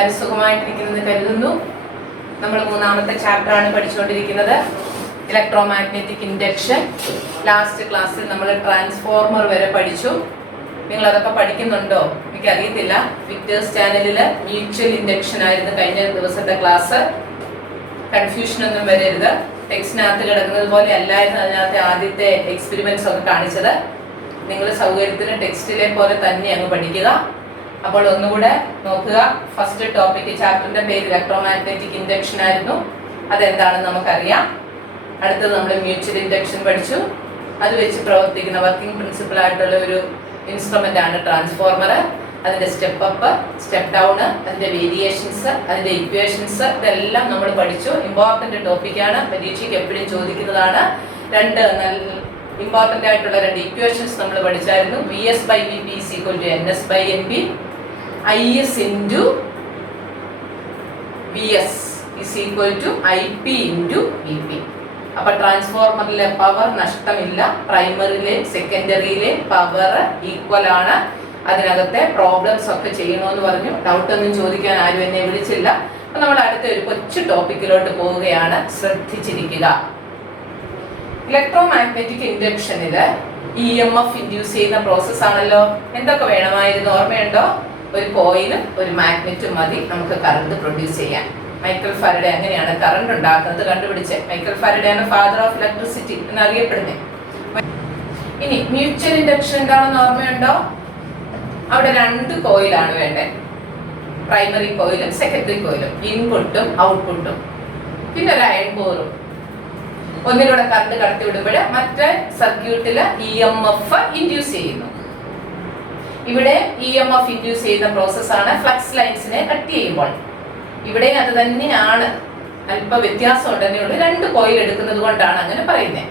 എല്ലാവരും സുഖമായിട്ടിരിക്കുന്നത് കരുതുന്നു. നമ്മൾ മൂന്നാമത്തെ ചാപ്റ്ററാണ് പഠിച്ചുകൊണ്ടിരിക്കുന്നത്, ഇലക്ട്രോ മാഗ്നറ്റിക് ഇൻഡക്ഷൻ. ലാസ്റ്റ് ക്ലാസ്സിൽ നമ്മൾ ട്രാൻസ്ഫോർമർ വരെ പഠിച്ചു. നിങ്ങൾ അതൊക്കെ പഠിക്കുന്നുണ്ടോ? എനിക്കറിയത്തില്ല. വിക്ടേഴ്സ് ചാനലിൽ മ്യൂച്വൽ ഇൻഡക്ഷൻ ആയിരുന്നു കഴിഞ്ഞ ദിവസത്തെ ക്ലാസ്. കൺഫ്യൂഷനൊന്നും വരരുത്. ടെക്സ്റ്റിനകത്ത് കിടക്കുന്നത് പോലെ അല്ലായിരുന്നു അതിനകത്തെ ആദ്യത്തെ എക്സ്പെരിമെന്റ്സ് ഒക്കെ കാണിച്ചത്. നിങ്ങൾ സൗകര്യത്തിന് ടെക്സ്റ്റിലെ പോലെ തന്നെ അങ്ങ് പഠിക്കുക. അപ്പോൾ ഒന്നുകൂടെ നോക്കുക. ഫസ്റ്റ് ടോപ്പിക് ചാപ്റ്ററിന്റെ പേര് ഇലക്ട്രോ മാഗ്നറ്റിക് ഇൻഡക്ഷൻ ആയിരുന്നു. അതെന്താണെന്ന് നമുക്കറിയാം. അടുത്തത് നമ്മൾ മ്യൂച്വൽ ഇൻഡക്ഷൻ പഠിച്ചു. അത് വെച്ച് പ്രവർത്തിക്കുന്ന വർക്കിംഗ് പ്രിൻസിപ്പിൾ ആയിട്ടുള്ള ഒരു ഇൻസ്ട്രുമെന്റ് ആണ് ട്രാൻസ്ഫോർമർ. അതിന്റെ സ്റ്റെപ്പ് അപ്പ്, സ്റ്റെപ്പ് ഡൗൺ, അതിന്റെ വേരിയേഷൻസ്, അതിന്റെ ഇക്വേഷൻസ്, ഇതെല്ലാം നമ്മൾ പഠിച്ചു. ഇമ്പോർട്ടന്റ് ടോപ്പിക്കാണ്, പരീക്ഷയ്ക്ക് എപ്പോഴും ചോദിക്കുന്നതാണ്. രണ്ട് ഇമ്പോർട്ടന്റ് ആയിട്ടുള്ള രണ്ട് ഇക്വേഷൻസ് നമ്മൾ പഠിച്ചായിരുന്നു. V S by V P is equal to N S by N P, I S into V S is equal to I P into V P. അപ്പൊ ട്രാൻസ്ഫോർമറിലെ പവർ നഷ്ടമില്ല, പ്രൈമറിയിലെ സെക്കൻഡറിയിലെ പവർ ഈക്വൽ ആണ്. അതിനകത്തെ പ്രോബ്ലംസ് ഒക്കെ ചെയ്യണമെന്ന് പറഞ്ഞു. ഡൗട്ടൊന്നും ചോദിക്കാൻ ആരും എന്നെ വിളിച്ചില്ല. അപ്പൊ നമ്മൾ അടുത്ത ഒരു കൊച്ചു ടോപ്പിക്കിലോട്ട് പോവുകയാണ്. ശ്രദ്ധിച്ചിരിക്കുക. ഇലക്ട്രോ മാഗ്നറ്റിക് ഇൻഡക്ഷനില് EMF ഇൻഡ്യൂസ് ചെയ്യുന്ന പ്രോസസ് ആണല്ലോ. എന്തൊക്കെ വേണമായിരുന്നു? ഓർമ്മയുണ്ടോ? ഒരു കോയിലും ഒരു മാഗ്നറ്റും മതി നമുക്ക് കറണ്ട് പ്രൊഡ്യൂസ് ചെയ്യാൻ. മൈക്കൽ ഫാരഡെ അങ്ങനെയാണ് കറണ്ട് ഉണ്ടാക്കുന്നത് കണ്ടുപിടിച്ചത്. മൈക്കൽ ഫാരഡെയാണ് ഫാദർ ഓഫ് ഇലക്ട്രിസിറ്റി എന്നറിയപ്പെടുന്നത്. ഇനി മ്യൂച്വൽ ഇൻഡക്ഷൻ എന്താണെന്ന് ഓർമ്മയുണ്ടോ? അവിടെ രണ്ട് കോയിലാണ് വേണ്ടത്, പ്രൈമറി കോയിലും സെക്കൻഡറി കോയിലും, ഇൻപുട്ടും ഔട്ട്പുട്ടും, പിന്നെ ഒരു അയൺ കോറും. ഒന്നിലൂടെ കറണ്ട് കടത്തി വിടുമ്പോൾ മറ്റേ സർക്യൂട്ടില് EMF ഇൻഡ്യൂസ് ചെയ്യുന്നു. ഇവിടെ EMF ഇൻഡ്യൂസ് ചെയ്യുന്ന പ്രോസസ്സാണ് ഫ്ലക്സ് ലൈൻസിനെ കട്ട് ചെയ്യുമ്പോൾ. ഇവിടെ അത് തന്നെയാണ്, അല്പ വ്യത്യാസം ഉണ്ടെന്നേ ഉള്ളൂ. രണ്ട് കോയിൽ എടുക്കുന്നത് കൊണ്ടാണ് അങ്ങനെ പറയുന്നത്.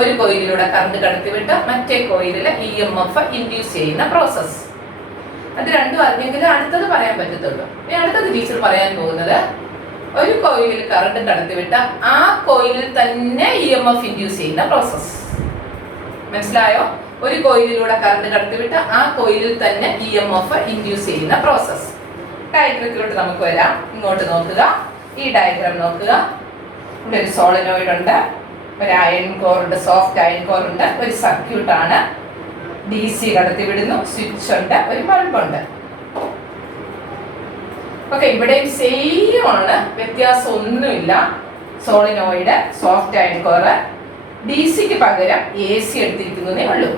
ഒരു കോയിലിലൂടെ കറണ്ട് കടത്തിവിട്ട് മറ്റേ കോയിലില് EMF ഇൻഡ്യൂസ് ചെയ്യുന്ന പ്രോസസ്. അത് രണ്ടും അറിഞ്ഞെങ്കിൽ അടുത്തത് പറയാൻ പറ്റത്തുള്ളൂ. ഇനി അടുത്തത് ടീച്ചർ പറയാൻ പോകുന്നത്, ഒരു കോയിലിൽ കറണ്ട് കടത്തിവിട്ട ആ കോയിലിൽ തന്നെ EMF ഇൻഡ്യൂസ് ചെയ്യുന്ന പ്രോസസ്. മനസ്സിലായോ? ഒരു കോയിലിലൂടെ കറണ്ട് കടത്തിവിട്ട ആ കോയിലിൽ തന്നെ EMF ഇൻഡ്യൂസ് ചെയ്യുന്ന പ്രോസസ്. ഡയഗ്രത്തിലോട്ട് നമുക്ക് വരാം. ഇങ്ങോട്ട് നോക്കുക. ഈ ഡയഗ്രാം നോക്കുക. ഇവിടെ ഒരു സോളിനോയിഡ് ഉണ്ട്, ഒരു അയൺ കോർ ഉണ്ട്, സോഫ്റ്റ് അയൺ കോർ ഉണ്ട്, ഒരു സർക്യൂട്ട് ആണ്. DC കടത്തിവിടുന്നു, സ്വിച്ച് ഉണ്ട്, ഒരു ബൾബ് ഉണ്ട്. ഓക്കെ, ഇവിടെയും സെയിം ആണ്, വ്യത്യാസം ഒന്നുമില്ല. Solenoid, soft iron core. DC പകരം AC എടുത്തിരിക്കുന്നതേ ഉള്ളൂ.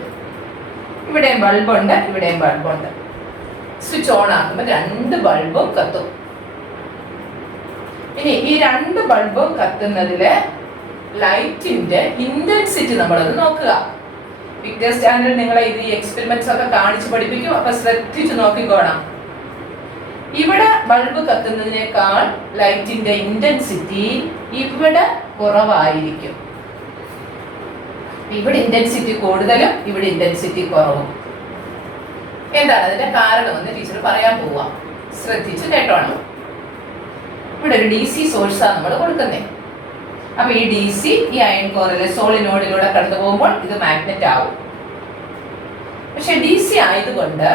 ഇവിടെയും ബൾബുണ്ട്, ഇവിടെയും ബൾബുണ്ട്. സ്വിച്ച് ഓൺ ആക്കുമ്പോൾ രണ്ട് ബൾബും കത്തും. ഇനി ഈ രണ്ട് ബൾബും കത്തുന്നതില് ലൈറ്റിന്റെ ഇന്റൻസിറ്റി നമ്മളത് നോക്കുക. വിക്ടേഴ്സ് ചാനൽ നിങ്ങളെ ഇത് ഈ എക്സ്പെരിമെന്റ്സ് ഒക്കെ കാണിച്ച് പഠിപ്പിക്കും. അപ്പൊ ശ്രദ്ധിച്ചു നോക്കിക്കോണം. ഇവിടെ ബൾബ് കത്തുന്നതിനേക്കാൾ ലൈറ്റിന്റെ ഇന്റൻസിറ്റി ഇവിടെ കുറവായിരിക്കും. ഇവിടെ ഇന്റൻസിറ്റി കൂടുതലും ഇവിടെ ഇന്റൻസിറ്റി കുറവും. എന്താണ് അതിന്റെ കാരണമെന്ന് ടീച്ചർ പറയാൻ പോവാം. ശ്രദ്ധിച്ചു കേട്ടോണം. ഇവിടെ ഒരു DC സോഴ്സാണ് നമ്മൾ കൊടുക്കുന്നത്. അപ്പൊ ഈ DC ഈ അയൺ കോറിലെ സോളിനോഡിലൂടെ കടന്നു പോകുമ്പോൾ ഇത് മാഗ്നറ്റ് ആവും. പക്ഷെ DC ആയതുകൊണ്ട്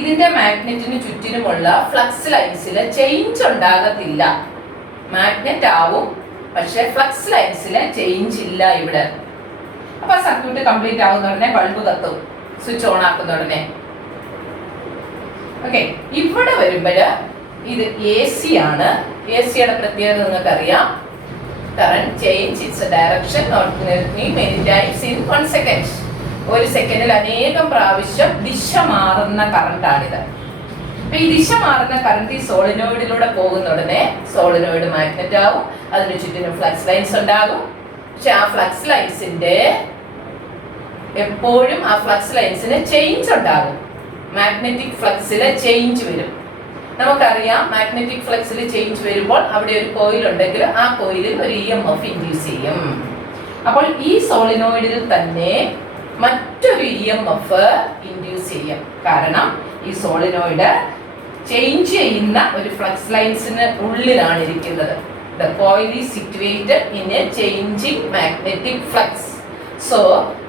ഇതിന്റെ മാഗ്നറ്റിന് ചുറ്റിനുമുള്ള ഫ്ലക്സ് ലൈൻസില് ചേഞ്ച് ഉണ്ടാകത്തില്ല. മാഗ്നറ്റ് ആവും, പക്ഷെ ഫ്ലക്സ് ലൈൻസില് ചേഞ്ച് ഇല്ല ഇവിടെ. അപ്പൊ സർക്യൂട്ട് കംപ്ലീറ്റ് ആവുന്ന ഉടനെ ബൾബ് കത്തും, സ്വിച്ച് ഓൺ ആക്കുന്ന ഉടനെ. ഓക്കെ, ഇവിടെ വരുമ്പോഴ് ഇത് AC ആണ്. AC-യുടെ പ്രത്യേകത നിങ്ങൾക്കറിയാം. Current change its direction not many times in 1 second. ഒരു സെക്കൻഡിൽ അനേകം പ്രാവശ്യം ദിശ മാറുന്ന കറണ്ടാണിത്. അപ്പൊ ഈ ദിശ മാറുന്ന കറണ്ട് ഈ സോളിനോയിഡിലൂടെ പോകുന്ന ഉടനെ സോളിനോയിഡ് മാഗ്നറ്റ് ആവും. അതിന് ചുറ്റിനും ഫ്ലക്സ് ലൈൻസ് ഉണ്ടാകും. പക്ഷെ ആ ഫ്ലക്സ് ലൈൻസിന്റെ എപ്പോഴും ആ ഫ്ലക്സ് ലൈൻസിന് ചേഞ്ച് ഉണ്ടാകും. മാഗ്നറ്റിക് ഫ്ലക്സില് ചേഞ്ച് വരും. നമുക്കറിയാം, മാഗ്നറ്റിക് ഫ്ലക്സിൽ ചേഞ്ച് വരുമ്പോൾ അവിടെ ഒരു കോയിൽ ഉണ്ടെങ്കിൽ ആ കോയിലിൽ ഒരു EMF ഇൻഡ്യൂസ് ചെയ്യും. അപ്പോൾ ഈ സോളിനോയിഡിൽ തന്നെ മറ്റൊരു EMF ഇൻഡ്യൂസ് ചെയ്യും. കാരണം ഈ സോളിനോയിഡ് ചേഞ്ച് ചെയ്യുന്ന ഒരു ഫ്ലക്സ് ലൈൻസിന് ഉള്ളിലാണ് ഇരിക്കുന്നത്. The coil is situated in a changing magnetic flux. So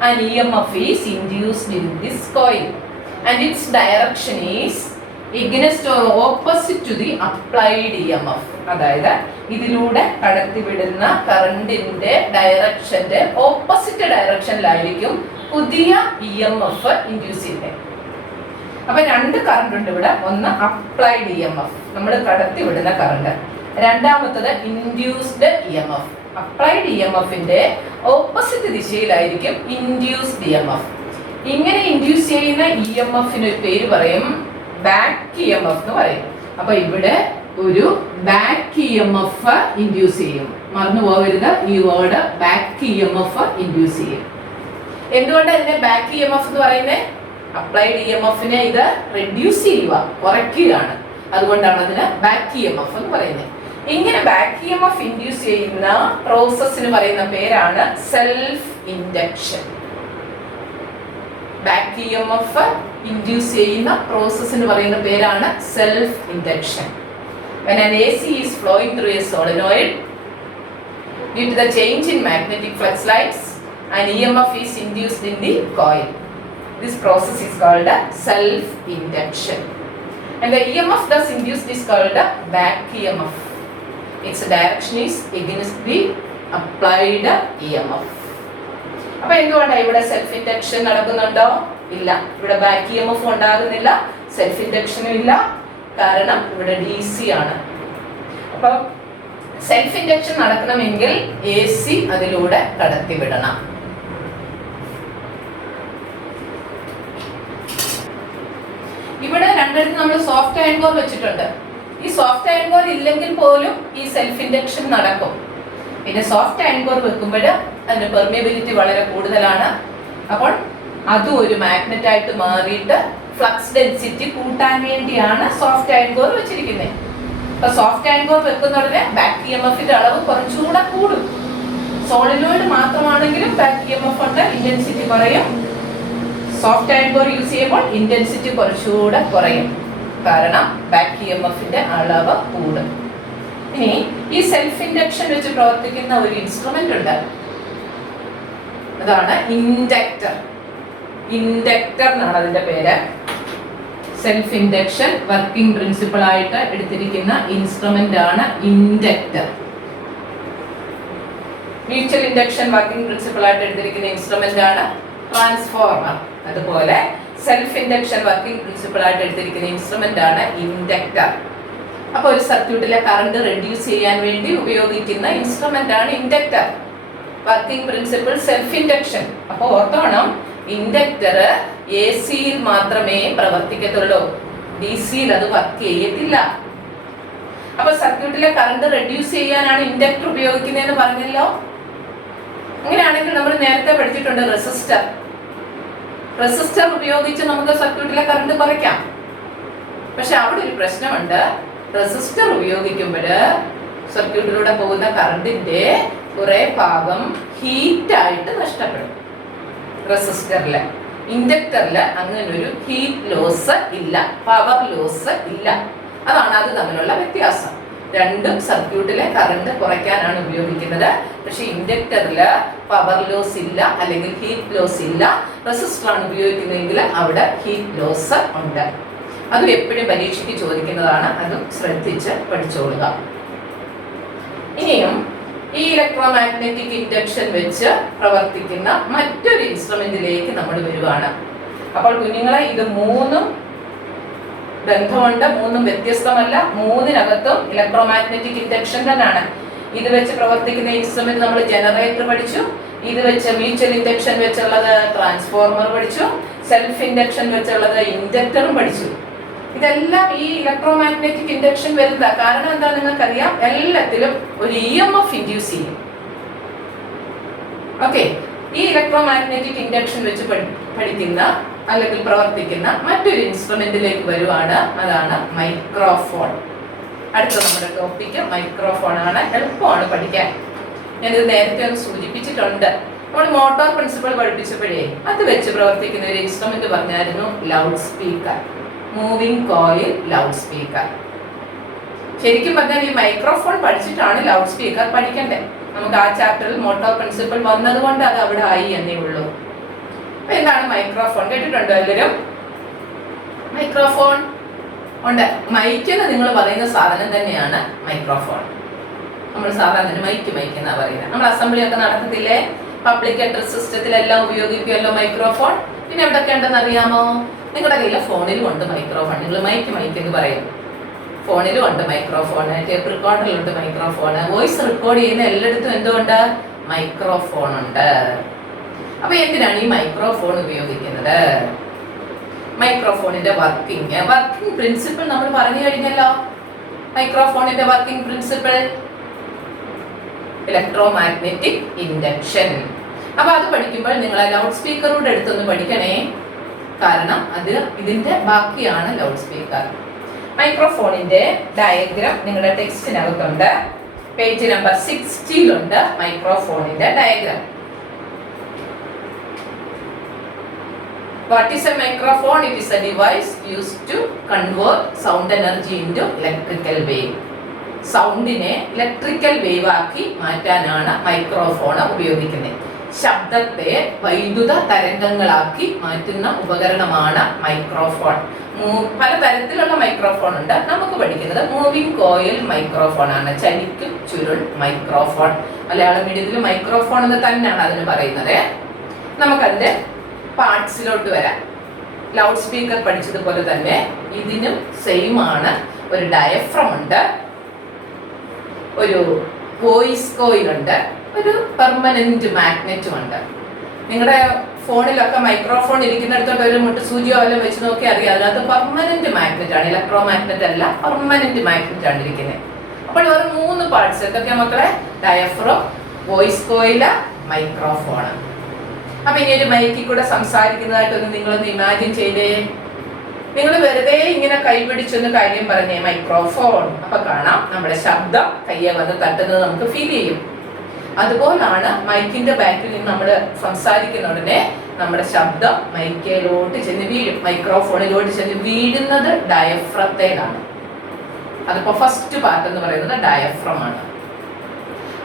an EMF is induced in this coil and its direction is against or opposite to the applied EMF. അതായത് ഇതിലൂടെ കടത്തിവിടുന്ന കറണ്ടിന്റെ ഡയറക്ഷന്റെ opposite ഡയറക്ഷനിലായിരിക്കും പുതിയ EMF induce ചെയ്യുന്നത്. അപ്പൊ രണ്ട് current ഉണ്ട് ഇവിടെ. ഒന്ന് അപ്ലൈഡ് EMF, നമ്മൾ കടത്തിവിടുന്ന കറണ്ട്. രണ്ടാമത്തത് ഇൻഡ്യൂസ്ഡ് EMF. അപ്ലൈഡ് EMFന്റെ ഓപ്പോസിറ്റ് ദിശയിലായിരിക്കും ഇൻഡ്യൂസ്ഡ് EMF. ഇങ്ങനെ ഇൻഡ്യൂസ് ചെയ്യുന്ന EMFന് ഒരു പേര് പറയും ബാക്ക് EMF എന്ന് പറയും. അപ്പൊ ഇവിടെ ഒരു ബാക്ക് EMF ഇൻഡ്യൂസ് ചെയ്യും. മറന്നു പോകരുത്, ഈ വേർഡ് ബാക്ക് EMF ഇൻഡ്യൂസ് ചെയ്യും. എന്തുകൊണ്ട് അതിനെ ബാക്ക് EMF എന്ന് പറയുന്നത്? അപ്ലൈഡ് EMFനെ ഇത് റെഡ്യൂസ് ചെയ്യുക, കുറയ്ക്കുകയാണ്. അതുകൊണ്ടാണ് അതിന് ബാക്ക് EMF എന്ന് പറയുന്നത്. ഇങ്ങനെ ബാക്ക് EMF ഇൻഡ്യൂസ് ചെയ്യുന്ന പ്രോസസ്സിന് പറയുന്ന പേരാണ് self induction. Back EMF induce ചെയ്യുന്ന പ്രോസസ്സിന് പറയുന്ന പേരാണ് self induction. When an AC is flowing through a solenoid, due to the change in magnetic flux lines, an EMF is induced in the coil. This process is called self-induction. And the EMF thus induced is called back EMF. Its direction is against the applied EMF. അപ്പോൾ എന്തുകൊണ്ടാണ് ഇവിടെ self induction നടക്കുന്നുണ്ടോ? ഇല്ല. ഇവിടെ back EMF ഉണ്ടാകുന്നില്ല, self ഇൻഡക്ഷനും ഇല്ല. കാരണം ഇവിടെ DC ആണ്. അപ്പം സെൽഫ് ഇൻഡക്ഷൻ നടക്കണമെങ്കിൽ AC അതിലൂടെ കടത്തിവിടണം. ഇവിടെ രണ്ടിടത്ത് നമ്മൾ സോഫ്റ്റ് അയൺ കോർ വെച്ചിട്ടുണ്ട്. ഈ സോഫ്റ്റ് അയൺ കോർ ഇല്ലെങ്കിൽ പോലും ഈ സെൽഫ് ഇൻഡക്ഷൻ നടക്കും. പിന്നെ സോഫ്റ്റ് അയൺ കോർ വെക്കുമ്പോൾ അതിന്റെ പെർമിയബിലിറ്റി വളരെ കൂടുതലാണ്. അപ്പോൾ അതും ഒരു മാഗ്നറ്റ് ആയിട്ട് മാറിയിട്ട് ഫ്ലക്സ് ഡെൻസിറ്റി കൂട്ടാൻ വേണ്ടിയാണ് സോഫ്റ്റ് അയൺ കോർ വെച്ചിരിക്കുന്നത്. അപ്പൊ സോഫ്റ്റ് അയൺ കോർ വെക്കുന്ന ഉടനെ ബാക്ക് EMFന്റെ അളവ് കുറച്ചുകൂടെ കൂടും. സോളിനോയിഡ് മാത്രമാണെങ്കിലും ബാക്ക് EMF ഉണ്ട്, ഇന്റൻസിറ്റി കുറയും. സോഫ്റ്റ് അയൺ കോർ യൂസ് ചെയ്യുമ്പോൾ ഇന്റൻസിറ്റി കുറച്ചുകൂടെ കുറയും, കാരണം ബാക്ക് EMFന്റെ അളവ് കൂടും. ഇനി ഈ സെൽഫ് ഇൻഡക്ഷൻ വെച്ച് പ്രവർത്തിക്കുന്ന ഒരു ഇൻസ്ട്രുമെന്റ് ഉണ്ട്, അതാണ് ഇൻഡക്ടർ. ഇൻഡക്ടർ എന്നാണ് അതിന്റെ പേര്. സെൽഫ് ഇൻഡക്ഷൻ വർക്കിംഗ് പ്രിൻസിപ്പിൾ ആയിട്ട് എടുത്തിരിക്കുന്ന ഇൻസ്ട്രുമെന്റ് ആണ് inductor. Mutual induction working principle ആയിട്ട് എടുത്തിരിക്കുന്ന ഇൻസ്ട്രുമെന്റ് ആണ് ട്രാൻസ്ഫോർമർ. അതുപോലെ സെൽഫ് ഇൻഡക്ഷൻ വർക്കിംഗ് പ്രിൻസിപ്പിൾ ആയിട്ട് എടുത്തിരിക്കുന്ന ഇൻസ്ട്രുമെന്റ് ആണ് ഇൻഡക്ടർ. അപ്പോൾ ഒരു സർക്യൂട്ടിലെ കറണ്ട് റെഡ്യൂസ് ചെയ്യാൻ വേണ്ടി ഉപയോഗിക്കുന്ന ഇൻസ്ട്രുമെന്റ് ആണ് inductor. Working principle self induction. അപ്പോൾ ഓർത്തോണം, ഇൻഡക്ടർ AC-യിൽ മാത്രമേ പ്രവർത്തിക്കത്തുള്ളൂ, DC-യിൽ അത് വർക്ക് ചെയ്യത്തില്ല. അപ്പൊ സർക്യൂട്ടിലെ കറണ്ട് റെഡ്യൂസ് ചെയ്യാനാണ് ഇൻഡക്ടർ ഉപയോഗിക്കുന്നതെന്ന് പറഞ്ഞല്ലോ. അങ്ങനെയാണെങ്കിൽ നമ്മൾ നേരത്തെ പഠിച്ചിട്ടുണ്ട് റെസിസ്റ്റർ. റെസിസ്റ്റർ ഉപയോഗിച്ച് നമുക്ക് സർക്യൂട്ടിലെ കറണ്ട് കുറയ്ക്കാം. പക്ഷെ അവിടെ ഒരു പ്രശ്നമുണ്ട്. റെസിസ്റ്റർ ഉപയോഗിക്കുമ്പോൾ സർക്യൂട്ടിലൂടെ പോകുന്ന കറണ്ടിന്റെ കുറെ ഭാഗം ഹീറ്റ് ആയിട്ട് നഷ്ടപ്പെടും. റെസിസ്റ്ററില്, ഇൻഡക്ടറില് അങ്ങനെ ഒരു ഹീറ്റ് ലോസ് ഇല്ല, പവർ ലോസ് ഇല്ല. അതാണ് അത് തമ്മിലുള്ള വ്യത്യാസം. രണ്ടും സർക്യൂട്ടിലെ കറണ്ട് കുറയ്ക്കാനാണ് ഉപയോഗിക്കുന്നത്. പക്ഷെ ഇൻഡക്ടറില് പവർ ലോസ് ഇല്ല, അല്ലെങ്കിൽ ഹീറ്റ് ലോസ് ഇല്ല. റെസിസ്റ്റർ ആണ് ഉപയോഗിക്കുന്നതെങ്കിൽ അവിടെ ഹീറ്റ് ലോസ് ഉണ്ട്. അതും എപ്പോഴും പരീക്ഷയ്ക്ക് ചോദിക്കുന്നതാണ്, അതും ശ്രദ്ധിച്ച് പഠിച്ചോളുക. ഇനിയും ഈ ഇലക്ട്രോമാഗ്നറ്റിക് ഇൻഡക്ഷൻ വെച്ച് പ്രവർത്തിക്കുന്ന മറ്റൊരു ഇൻസ്ട്രുമെന്റിലേക്ക് നമ്മൾ വരുവാണ്. അപ്പോൾ കുഞ്ഞുങ്ങളെ, ഇത് മൂന്നും ബന്ധമുണ്ട്, മൂന്നും വ്യത്യസ്തമല്ല. മൂന്നിനകത്തും ഇലക്ട്രോമാഗ്നറ്റിക് ഇൻഡക്ഷൻ തന്നെയാണ്. ഇത് വെച്ച് പ്രവർത്തിക്കുന്ന ഇൻസ്ട്രുമെന്റ് നമ്മൾ ജനറേറ്റർ പഠിച്ചു. ഇത് വെച്ച് മ്യൂച്വൽ ഇൻഡക്ഷൻ വെച്ചുള്ളത് ട്രാൻസ്ഫോർമർ പഠിച്ചു. സെൽഫ് ഇൻഡക്ഷൻ വെച്ചുള്ളത് ഇൻഡക്ടറും പഠിച്ചു. ഇതെല്ലാം ഈ ഇലക്ട്രോമാഗ്നറ്റിക് ഇൻഡക്ഷൻ വരുന്ന കാരണം എന്താ നിങ്ങൾക്കറിയാം? എല്ലാത്തിലും ഒരു EMF ഇൻഡ്യൂസ് ചെയ്യും. ഓക്കെ, ഈ ഇലക്ട്രോമാഗ്നറ്റിക് ഇൻഡക്ഷൻ വെച്ച് പഠിക്കുന്ന അല്ലെങ്കിൽ പ്രവർത്തിക്കുന്ന മറ്റൊരു ഇൻസ്ട്രുമെന്റിലേക്ക് വരുവാണ്. അതാണ് മൈക്രോഫോൺ. അടുത്ത നമ്മുടെ ടോപ്പിക്ക് മൈക്രോഫോൺ ആണ്. എളുപ്പമാണ് പഠിക്കാൻ. ഞാനിത് നേരത്തെ ഒന്ന് സൂചിപ്പിച്ചിട്ടുണ്ട്. നമ്മൾ മോട്ടോർ പ്രിൻസിപ്പൾ പഠിപ്പിച്ചപ്പോഴേ അത് വെച്ച് പ്രവർത്തിക്കുന്ന ഒരു ഇൻസ്ട്രുമെന്റ് പറഞ്ഞായിരുന്നു loud speaker, moving coil loud speaker. ശരിക്കും പറഞ്ഞാൽ ഈ മൈക്രോഫോൺ പഠിച്ചിട്ടാണ് ലൗഡ് സ്പീക്കർ പഠിക്കേണ്ടത്. നമുക്ക് ആ ചാപ്റ്ററിൽ മോട്ടോർ പ്രിൻസിപ്പൾ വന്നത് കൊണ്ട് അത് അവിടെ ആയി എന്നേ ഉള്ളൂ. അപ്പൊ എന്താണ് മൈക്രോഫോൺ? കേട്ടിട്ടുണ്ടോ എല്ലാവരും? മൈക്രോഫോൺ ഉണ്ട്. മൈക്ക് എന്ന് നിങ്ങൾ പറയുന്ന സാധനം തന്നെയാണ് മൈക്രോഫോൺ. നമ്മൾ സാധാരണ മൈക്ക് എന്നാ പറയുന്നത്. നമ്മൾ അസംബ്ലി ഒക്കെ നടത്തത്തില്ലേ, പബ്ലിക് അഡ്രസ് സിസ്റ്റത്തിലെല്ലാം ഉപയോഗിക്കുമല്ലോ മൈക്രോഫോൺ. പിന്നെ എവിടെയൊക്കെ ഉണ്ടെന്ന് അറിയാമോ? നിങ്ങളുടെ കയ്യിൽ ഫോണിലും ഉണ്ട് മൈക്രോഫോൺ. നിങ്ങൾ മൈക്ക് എന്ന് പറയും. ഫോണിലും ഉണ്ട് മൈക്രോഫോണ്, ടേപ്പ് റെക്കോർഡറിലുണ്ട് മൈക്രോഫോണ്, വോയിസ് റെക്കോർഡ് ചെയ്യുന്ന എല്ലായിടത്തും എന്തുകൊണ്ട് മൈക്രോഫോൺ ഉണ്ട്. അപ്പൊ എന്തിനാണ് ഈ മൈക്രോഫോൺ ഉപയോഗിക്കുന്നത്? മൈക്രോഫോണിന്റെ വർക്കിംഗ് പ്രിൻസിപ്പിൾ നമ്മൾ പറഞ്ഞു കഴിഞ്ഞല്ലോ. മൈക്രോഫോണിന്റെ വർക്കിംഗ് പ്രിൻസിപ്പിൾ ഇലക്ട്രോമാഗ്നറ്റിക് ഇൻഡക്ഷൻ. അപ്പൊ അത് പഠിക്കുമ്പോൾ നിങ്ങൾ ലൗഡ് സ്പീക്കറോട് എടുത്തൊന്ന് പഠിക്കണേ, കാരണം അത് ഇതിന്റെ ബാക്കിയാണ് ലൗഡ് സ്പീക്കർ. മൈക്രോഫോണിന്റെ ഡയഗ്രാം നിങ്ങളുടെ ടെക്സ്റ്റിനകത്തുണ്ട്, പേജ് നമ്പർ 60 മൈക്രോഫോണിന്റെ diagram. What is a microphone? It is a device used to convert sound energy into electrical wave. സൗണ്ടിനെ ഇലക്ട്രിക്കൽ വേവ് ആക്കി മാറ്റാനാണ് മൈക്രോഫോൺ ഉപയോഗിക്കുന്നത്. ശബ്ദത്തെ വൈദ്യുത തരംഗങ്ങളാക്കി മാറ്റുന്ന ഉപകരണമാണ് മൈക്രോഫോൺ. പല തരത്തിലുള്ള മൈക്രോഫോൺ ഉണ്ട്. നമുക്ക് പഠിക്കുന്നത് മൂവിംഗ് കോയിൽ മൈക്രോഫോൺ ആണ്, ചലിക്കും ചുരുൾ മൈക്രോഫോൺ. മലയാളം മീഡിയത്തിൽ മൈക്രോഫോൺ എന്ന് തന്നെയാണ് അതിന് പറയുന്നത്. നമുക്കതിന്റെ പാർട്സിലോട്ട് വരാം. ലൗഡ് സ്പീക്കർ പഠിച്ചതുപോലെ തന്നെ ഇതിനും സെയിം ആണ്. ഒരു ഡയഫ്രം ഉണ്ട്, ഒരു വോയിസ് കോയിൽ ഉണ്ട്, ഒരു പെർമനന്റ് മാഗ്നറ്റും ഉണ്ട്. നിങ്ങളുടെ ഫോണിലൊക്കെ മൈക്രോഫോൺ ഇരിക്കുന്നിടത്തോട്ട് ഒരു മുട്ട് സൂചിയോ വല്ലതും വെച്ച് നോക്കി അറിയാം, അതിനകത്ത് പെർമനന്റ് മാഗ്നറ്റ് ആണ്, ഇലക്ട്രോ മാഗ്നറ്റ് അല്ല, പെർമനന്റ് മാഗ്നറ്റ് ആണ് ഇരിക്കുന്നത്. അപ്പോൾ ഒരു 3 പാർട്സ് എന്തൊക്കെയാ മക്കളെ? Diaphragm, voice coil, microphone. അപ്പൊ ഇനി ഒരു മൈക്കിൽ കൂടെ സംസാരിക്കുന്നതായിട്ടൊന്ന് നിങ്ങളൊന്ന് ഇമാജിൻ ചെയ്തേ. നിങ്ങൾ വെറുതെ ഇങ്ങനെ കൈപിടിച്ചൊന്ന് കാര്യം പറഞ്ഞേ മൈക്രോഫോൺ. അപ്പൊ കാണാം നമ്മുടെ ശബ്ദം കയ്യെ വന്ന് തട്ടുന്നത് നമുക്ക് ഫീൽ ചെയ്യും. അതുപോലാണ് മൈക്കിന്റെ ബാക്കിൽ നിന്ന് നമ്മൾ സംസാരിക്കുന്ന ഉടനെ നമ്മുടെ ശബ്ദം മൈക്കിലോട്ട് ചെന്ന് വീഴും, മൈക്രോഫോണിലോട്ട് ചെന്ന് വീഴുന്നത് ഡയഫ്രത്തേലാണ്. അതിപ്പോ ഫസ്റ്റ് പാർട്ട് എന്ന് പറയുന്നത് ഡയഫ്രം ആണ്.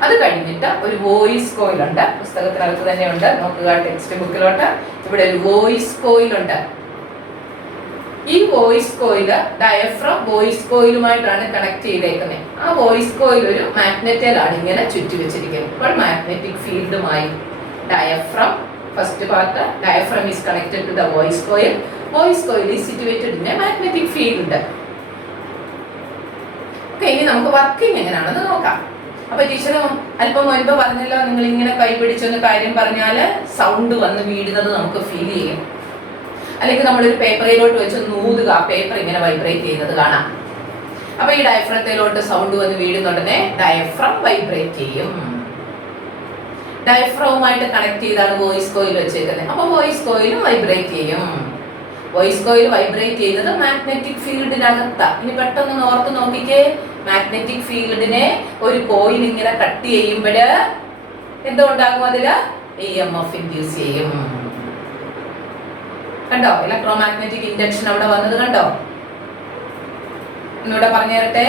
അത് കഴിഞ്ഞിട്ട് ഒരു വോയിസ് കോയിൽ ഉണ്ട്, പുസ്തകത്തിനകത്ത് തന്നെ ഉണ്ട്, നോക്കുക ടെക്സ്റ്റ് ബുക്കിലോട്ട്. ഇവിടെ ഒരു വോയിസ് കോയിൽ ഉണ്ട്. ഈ വോയിസ് കോയില് ഡയഫ്രം വോയിസ് കോയിലുമായിട്ടാണ് കണക്ട് ചെയ്തേക്കുന്നത്. ആ വോയിസ് കോയിൽ ഒരു മാഗ്നറ്റിലാണ് ഇങ്ങനെ ചുറ്റി വെച്ചിരിക്കുന്നത്. ഇപ്പോൾ മാഗ്നറ്റിക് ഫീൽഡുമായി diaphragm, first part diaphragm is connected to the voice coil. Voice coil is situated in a magnetic field. Okay, ഇനി നമുക്ക് വർക്കിംഗ് എങ്ങനെയാണെന്ന് നോക്കാം. അപ്പൊ ടീച്ചറും അല്പം മുൻപ് പറഞ്ഞല്ലോ, നിങ്ങൾ ഇങ്ങനെ കൈപിടിച്ചൊന്ന് കാര്യം പറഞ്ഞാല് സൗണ്ട് വന്ന് വീഴുന്നത് നമുക്ക് ഫീൽ ചെയ്യും. അല്ലെങ്കിൽ നമ്മളൊരു പേപ്പറിലോട്ട് വെച്ച് നൂതുക, പേപ്പർ ഇങ്ങനെ വൈബ്രേറ്റ് ചെയ്യുന്നത് കാണാം. അപ്പൊ ഈ ഡയഫ്രത്തിലോട്ട് സൗണ്ട് വന്ന് വീഴുന്നുടനെ ഡയഫ്രം വൈബ്രേറ്റ് ചെയ്യും. ഡയഫ്രവുമായിട്ട് കണക്ട് ചെയ്താണ് വോയിസ് കോയിൽ വെച്ചേക്കുന്നത്. അപ്പൊ വോയിസ് കോയിലും വൈബ്രേറ്റ് ചെയ്യും. വോയിസ് കോയിൽ വൈബ്രേറ്റ് ചെയ്യുന്നത് മാഗ്നറ്റിക് ഫീൽഡിനകത്താ. ഇനി പെട്ടെന്ന് ഓർത്ത് നോക്കിക്കേ, മാഗ്നറ്റിക് ഫീൽഡിനെ ഒരു കോയിൽ ഇങ്ങനെ കട്ട് ചെയ്യുമ്പോൾ എന്തുണ്ടാകും? അതില് EMF ഇൻഡ്യൂസ് ചെയ്യും. കണ്ടോ ഇലക്ട്രോമാഗ്നറ്റിക് ഇൻഡക്ഷൻ അവിടെ വന്നത് കണ്ടോ? എന്നൂടെ പറഞ്ഞു തരട്ടെ.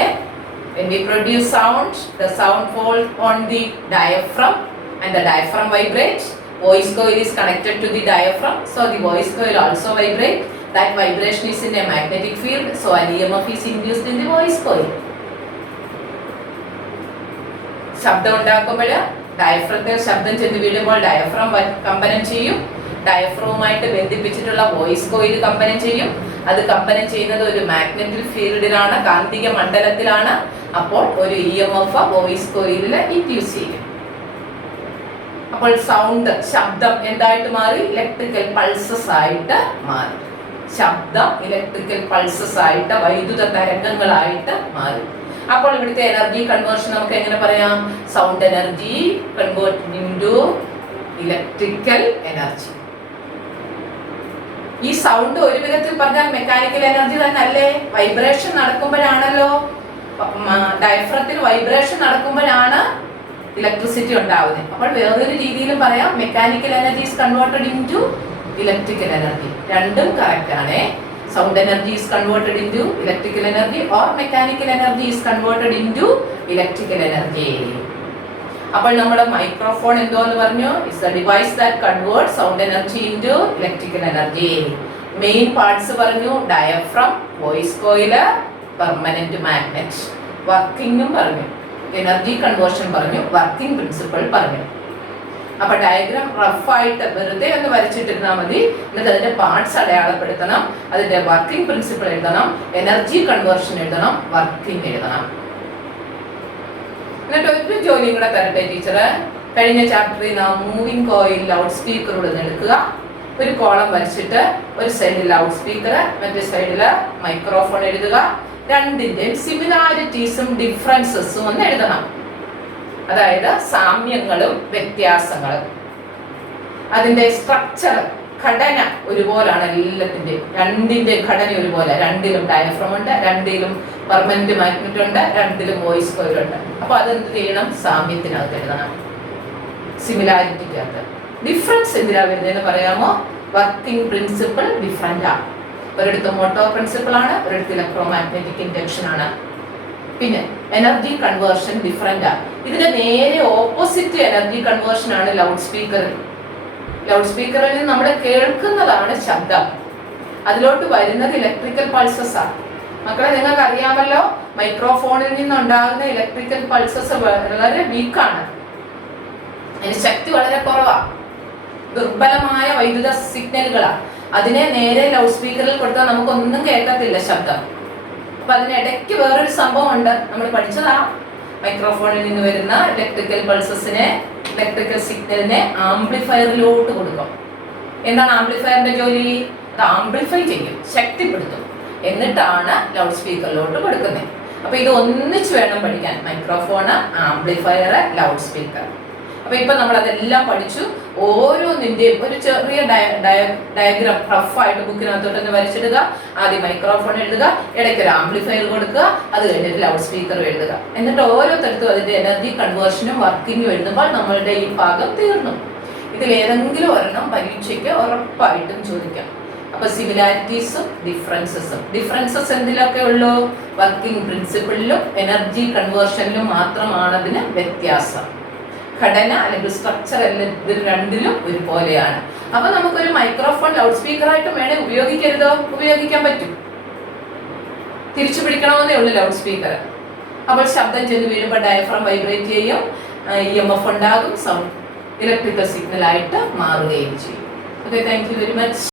When we produce sound, the sound falls on the diaphragm and the diaphragm vibrates. Voice coil is connected to the diaphragm, so the voice coil also vibrates. That vibration is in a magnetic field, so an EMF is induced in the voice coil. ശബ്ദം ഉണ്ടാക്കുമ്പോൾ ഡയഫ്രത്തിൽ ശബ്ദം ചെന്ന് വീഴുമ്പോൾ diaphragm കമ്പനം ചെയ്യും. ഡയഫ്രവുമായിട്ട് ബന്ധിപ്പിച്ചിട്ടുള്ള voice coil കമ്പനം ചെയ്യും. അത് കമ്പനം ചെയ്യുന്നത് ഒരു മാഗ്നറ്റിക് ഫീൽഡിലാണ്, കാന്തിക മണ്ഡലത്തിലാണ്. അപ്പോൾ ഒരു EMF വോയിസ് കോയിലിൽ ഇൻഡ്യൂസ് ചെയ്യും. അപ്പോൾ സൗണ്ട്, ശബ്ദം എന്തായിട്ട് മാറി? ഇലക്ട്രിക്കൽ പൾസസ് ആയിട്ട് മാറി. ശബ്ദം ഇലക്ട്രിക്കൽ പൾസസ് ആയിട്ട്, വൈദ്യുത തരംഗങ്ങളായിട്ട് മാറി. അപ്പോൾ ഇവിടുത്തെ എനർജി കൺവേർഷൻ നമുക്ക് എങ്ങനെ പറയാം? Sound energy converted into electrical energy. ഈ സൗണ്ട് ഒരു വിധത്തിൽ പറഞ്ഞാൽ മെക്കാനിക്കൽ എനർജി തന്നെ അല്ലേ? വൈബ്രേഷൻ നടക്കുമ്പോഴാണല്ലോ, ഡയഫ്രത്തിൽ വൈബ്രേഷൻ നടക്കുമ്പോഴാണ് ഇലക്ട്രിസിറ്റി ഉണ്ടാവുന്നത്. അപ്പോൾ വേറൊരു രീതിയിലും പറയാം, mechanical energy is converted into electrical energy. രണ്ടും കറക്റ്റ് ആണ്. Sound energy is converted into electrical energy or mechanical energy is converted into electrical energy. അപ്പോൾ നമ്മുടെ മൈക്രോഫോൺ എന്തോന്ന് പറഞ്ഞു? It's a device that converts sound energy into electrical energy. Main parts പറഞ്ഞു, diaphragm, voice കോയില്, permanent magnet, വർക്കിംഗും പറഞ്ഞു, energy conversion പറഞ്ഞു, working principle പറഞ്ഞു. അപ്പൊ diagram റഫായിട്ട് വെറുതെ ഒന്ന് വരച്ചിട്ടിരുന്നാൽ മതി. എന്നിട്ട് അതിന്റെ പാർട്സ് അടയാളപ്പെടുത്തണം, അതിന്റെ വർക്കിംഗ് പ്രിൻസിപ്പിൾ എഴുതണം, എനർജി കൺവേർഷൻ എഴുതണം, വർക്കിംഗ് എഴുതണം. എന്നിട്ട് ഒരു ജോലിയും കൂടെ തരട്ടെ ടീച്ചർ. കഴിഞ്ഞ ചാപ്റ്ററിൽ നാം മൂവിംഗ് കോയിൽ ലൗഡ് സ്പീക്കറോട് എടുക്കുക. ഒരു കോളം വരച്ചിട്ട് ഒരു സൈഡിൽ ലൗഡ് സ്പീക്കർ, മറ്റേ സൈഡില് മൈക്രോഫോൺ എഴുതുക. രണ്ടിന്റെയും സിമിലാരിറ്റീസും ഡിഫറൻസസും ഒന്ന് എഴുതണം. അതായത് സാമ്യങ്ങളും വ്യത്യാസങ്ങളും. അതിന്റെ സ്ട്രക്ചർ, ഘടന ഒരുപോലാണ് എല്ലാത്തിന്റെയും. രണ്ടിന്റെ ഘടന ഒരുപോലെ. രണ്ടിലും ഡയഫ്രം ഉണ്ട്, രണ്ടിലും പെർമനന്റ് മാഗ്നറ്റ് ഉണ്ട്, രണ്ടിലും വോയിസ് കോയിൽ ഉണ്ട്. അപ്പൊ അതെന്ത് ചെയ്യണം? സാമ്യത്തിനകത്ത് എഴുതണം, സിമിലാരിറ്റിക്കകത്ത്. ഡിഫറൻസ് എന്തിനാ വരുന്നതെന്ന് പറയാമോ? വർക്കിംഗ് പ്രിൻസിപ്പിൾ ഡിഫറെന്റ് ആണ്. ഒരിടത്ത് മോട്ടോർ പ്രിൻസിപ്പിൾ ആണ്, ഒരിടത്ത് ഇലക്ട്രോ മാഗ്നറ്റിക് ഇൻഡക്ഷൻ ആണ്. പിന്നെ എനർജി കൺവേർഷൻ ഡിഫറെന്റ് ആണ്. ഇതിന്റെ നേരെ ഓപ്പോസിറ്റ് എനർജി കൺവേർഷൻ ആണ് ലൗഡ് സ്പീക്കറിൽ. ലൗഡ് സ്പീക്കറിൽ നിന്ന് നമ്മൾ കേൾക്കുന്നതാണ് ശബ്ദം, അതിലോട്ട് വരുന്നത് ഇലക്ട്രിക്കൽ പൾസസ് ആണ്. മക്കളെ നിങ്ങൾക്ക് അറിയാമല്ലോ, മൈക്രോഫോണിൽ നിന്നുണ്ടാകുന്ന ഇലക്ട്രിക്കൽ പൾസസ് വളരെ വീക്കാണ്, അതിന് ശക്തി വളരെ കുറവാണ്, ദുർബലമായ വൈദ്യുത സിഗ്നലുകളാണ്. അതിനെ നേരെ ലൗഡ് സ്പീക്കറിൽ കൊടുത്താൽ നമുക്കൊന്നും കേൾക്കത്തില്ല ശബ്ദം. അപ്പൊ അതിനിടയ്ക്ക് വേറൊരു സംഭവം ഉണ്ട്, നമ്മൾ പഠിച്ചതാ. മൈക്രോഫോണിൽ നിന്ന് വരുന്ന ഇലക്ട്രിക്കൽ പൾസസിനെ, ഇലക്ട്രിക്കൽ സിഗ്നലിനെ ആംപ്ലിഫയറിലോട്ട് കൊടുക്കും. എന്താണ് ആംപ്ലിഫയറിന്റെ ജോലി? അത് ആംപ്ലിഫൈ ചെയ്യും, ശക്തിപ്പെടുത്തും, എന്നിട്ടാണ് ലൗഡ് സ്പീക്കറിലോട്ട് കൊടുക്കുന്നത്. അപ്പൊ ഇത് ഒന്നിച്ച് വേണം പഠിക്കാൻ, മൈക്രോഫോണ്, ആംപ്ലിഫയർ, ലൗഡ് സ്പീക്കർ. അപ്പൊ ഇപ്പൊ നമ്മൾ അതെല്ലാം പഠിച്ചു. ഓരോന്നിന്റെയും ഒരു ചെറിയ ഡയഗ്രാം റഫായിട്ട് ബുക്കിനകത്തോട്ട് വരച്ചിടുക. ആദ്യം മൈക്രോഫോൺ എഴുതുക, ഇടയ്ക്ക് ഒരു ആംപ്ലിഫയർ കൊടുക്കുക, അത് കഴിഞ്ഞിട്ട് ലൗഡ് സ്പീക്കർ എഴുതുക. എന്നിട്ട് ഓരോരുത്തർക്കും അതിന്റെ എനർജി കൺവേർഷനും വർക്കിംഗും എഴുതുമ്പോൾ നമ്മളുടെ ഈ ഭാഗം തീർന്നു. ഇതിൽ ഏതെങ്കിലും ഒരെണ്ണം പരീക്ഷയ്ക്ക് ഉറപ്പായിട്ടും ചോദിക്കാം. അപ്പൊ സിമിലാരിറ്റീസും ഡിഫറൻസസും. ഡിഫറൻസസ് എന്തിലൊക്കെ ഉള്ളൂ? വർക്കിംഗ് പ്രിൻസിപ്പിളിലും എനർജി കൺവേർഷനിലും മാത്രമാണ് അതിന് വ്യത്യാസം. ഘടന അല്ലെങ്കിൽ സ്ട്രക്ചർ എല്ലാം ഇതിൽ രണ്ടിലും ഒരുപോലെയാണ്. അപ്പൊ നമുക്കൊരു മൈക്രോഫോൺ ലൗഡ് സ്പീക്കർ ആയിട്ട് വേണേ ഉപയോഗിക്കരുതോ? ഉപയോഗിക്കാൻ പറ്റും, തിരിച്ചു പിടിക്കണമെന്നേ ഉള്ളൂ ലൗഡ് സ്പീക്കർ. അപ്പോൾ ശബ്ദം ചെന്ന് വീഴുമ്പോൾ ഡയഫ്രം വൈബ്രേറ്റ് ചെയ്യും, EMF ഉണ്ടാകും, സൗണ്ട് ഇലക്ട്രിക്കൽ സിഗ്നൽ ആയിട്ട് മാറുകയും ചെയ്യും. Okay, thank you very much.